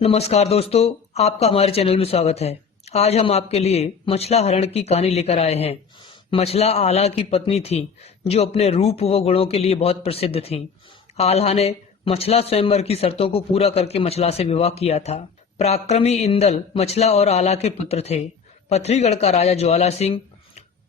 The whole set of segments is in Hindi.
नमस्कार दोस्तों, आपका हमारे चैनल में स्वागत है। आज हम आपके लिए मछला हरण की कहानी लेकर आए हैं। मछला आल्हा की पत्नी थी, जो अपने रूप व गुणों के लिए बहुत प्रसिद्ध थी। आल्हा ने मछला स्वयंवर की शर्तों को पूरा करके मछला से विवाह किया था। पराक्रमी इंदल मछला और आल्हा के पुत्र थे। पथरीगढ़ का राजा ज्वाला सिंह,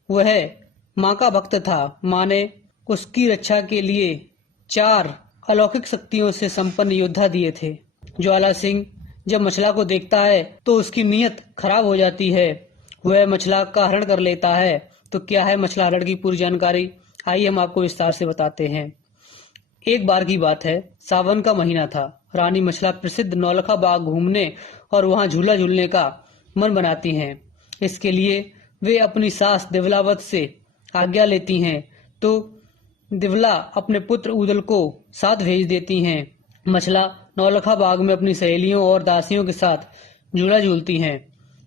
वह माँ का भक्त था। माँ ने उसकी रक्षा के लिए 4 अलौकिक शक्तियों से संपन्न योद्धा दिए थे। ज्वाला सिंह जब मछला को देखता है तो उसकी नीयत खराब हो जाती है। वह मछला का हरण कर लेता है। तो क्या है मछला हरण की पूरी जानकारी, आइए हम आपको विस्तार से बताते हैं। एक बार की बात है, सावन का महीना था। रानी मछला प्रसिद्ध नौलखा बाग घूमने और वहां झूला झूलने का मन बनाती हैं। इसके लिए वे अपनी सास दिवलावत से आज्ञा लेती हैं। तो दिवला अपने पुत्र उदल को साथ भेज देती हैं। मछला नौलखा बाग में अपनी सहेलियों और दासियों के साथ झूला झूलती हैं।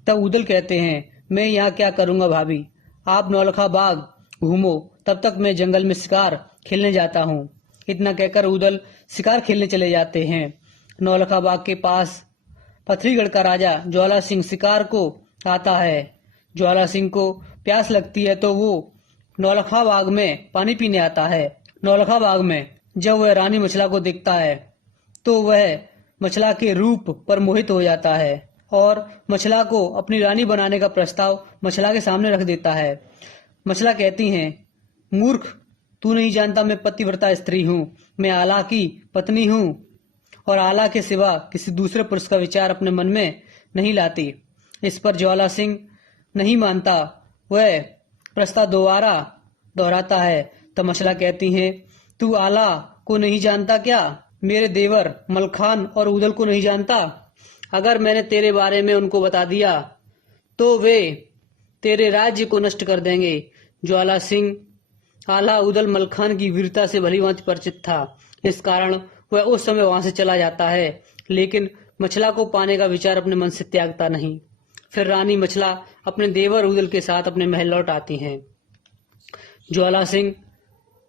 तब उदल कहते हैं, मैं यहाँ क्या करूँगा भाभी, आप नौलखा बाग घूमो, तब तक मैं जंगल में शिकार खेलने जाता हूँ। इतना कहकर उदल शिकार खेलने चले जाते हैं। नौलखा बाग के पास पथरीगढ़ का राजा ज्वाला सिंह शिकार को आता है। ज्वाला सिंह को प्यास लगती है तो वो नौलखा बाग में पानी पीने आता है। नौलखा बाग में जब वह रानी मछला को देखता है तो वह मछला के रूप पर मोहित हो जाता है और मछला को अपनी रानी बनाने का प्रस्ताव मछला के सामने रख देता है। मछला कहती हैं, मूर्ख, तू नहीं जानता मैं पतिव्रता स्त्री हूँ। मैं आल्हा की पत्नी हूँ और आल्हा के सिवा किसी दूसरे पुरुष का विचार अपने मन में नहीं लाती। इस पर ज्वाला सिंह नहीं मानता। वह प्रस्ताव दोबारा दोहराता है। तो मछला कहती हैं, तू आल्हा को नहीं जानता क्या? मेरे देवर मलखान और उदल को नहीं जानता? अगर मैंने तेरे बारे में उनको बता दिया तो वे तेरे राज्य को नष्ट कर देंगे। ज्वाला सिंह आल्हा उदल मलखान की वीरता से भलीभांति परिचित था। इस कारण वह उस समय वहां से चला जाता है, लेकिन मछला को पाने का विचार अपने मन से त्यागता नहीं। फिर रानी मछला अपने देवर उदल के साथ अपने महल लौट आती हैं। ज्वाला सिंह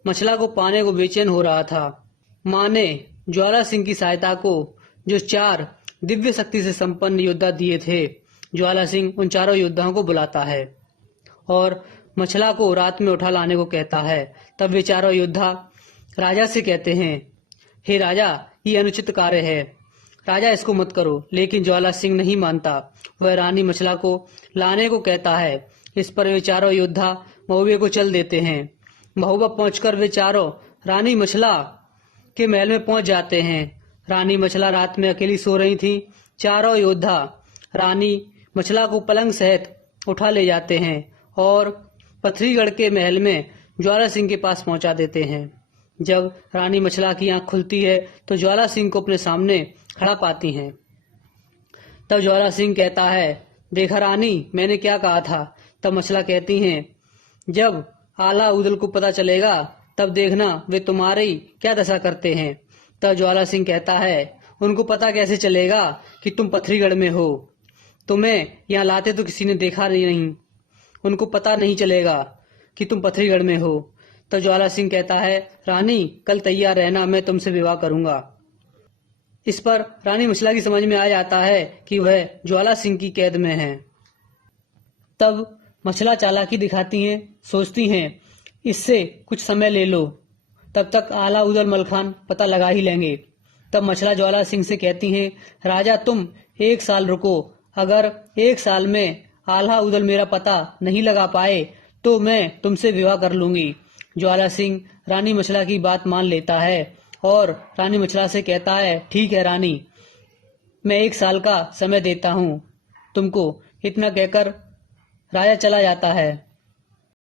मछला को पाने को बेचैन हो रहा था। माँ ने ज्वाला सिंह की सहायता को जो 4 दिव्य शक्ति से संपन्न योद्धा दिए थे। ज्वाला सिंह उन 4 योद्धाओं को बुलाता है और मछला को रात में उठा लाने को कहता है। तब वे 4 योद्धा राजा से कहते हैं, हे राजा, ये अनुचित कार्य है, राजा इसको मत करो। लेकिन ज्वाला सिंह नहीं मानता। वह रानी मछला को लाने को कहता है। इस पर वे 4 योद्धा महुए को चल देते हैं। महुआ पहुंचकर वे 4 रानी मछला के महल में पहुंच जाते हैं। रानी मछला रात में अकेली सो रही थी। 4 योद्धा रानी मछला को पलंग सहित उठा ले जाते हैं और पथरीगढ़ के महल में ज्वाला सिंह के पास पहुंचा देते हैं। जब रानी मछला की आंख खुलती है तो ज्वाला सिंह को अपने सामने खड़ा पाती हैं। तब ज्वाला सिंह कहता है, देखा रानी, मैंने क्या कहा था। तब मछला कहती हैं, जब आल्हा उदल को पता चलेगा तब देखना वे तुम्हारी क्या दशा करते हैं। तब ज्वाला सिंह कहता है, उनको पता कैसे चलेगा कि तुम पथरीगढ़ में हो? तुम्हें यहाँ लाते तो किसी ने देखा नहीं। उनको पता नहीं चलेगा कि तुम पथरीगढ़ में हो। तब ज्वाला सिंह कहता है, रानी कल तैयार रहना, मैं तुमसे विवाह करूंगा। इस पर रानी मछला की समझ में आ जाता है कि वह ज्वाला सिंह की कैद में है। तब मछला चालाकी दिखाती हैं, सोचती हैं इससे कुछ समय ले लो, तब तक आल्हा उदल मलखान पता लगा ही लेंगे। तब मछला ज्वाला सिंह से कहती हैं, राजा तुम 1 साल रुको। अगर 1 साल में आल्हा उदल मेरा पता नहीं लगा पाए तो मैं तुमसे विवाह कर लूंगी। ज्वाला सिंह रानी मछला की बात मान लेता है और रानी मछला से कहता है, ठीक है रानी, मैं 1 साल का समय देता हूँ तुमको। इतना कहकर राजा चला जाता है।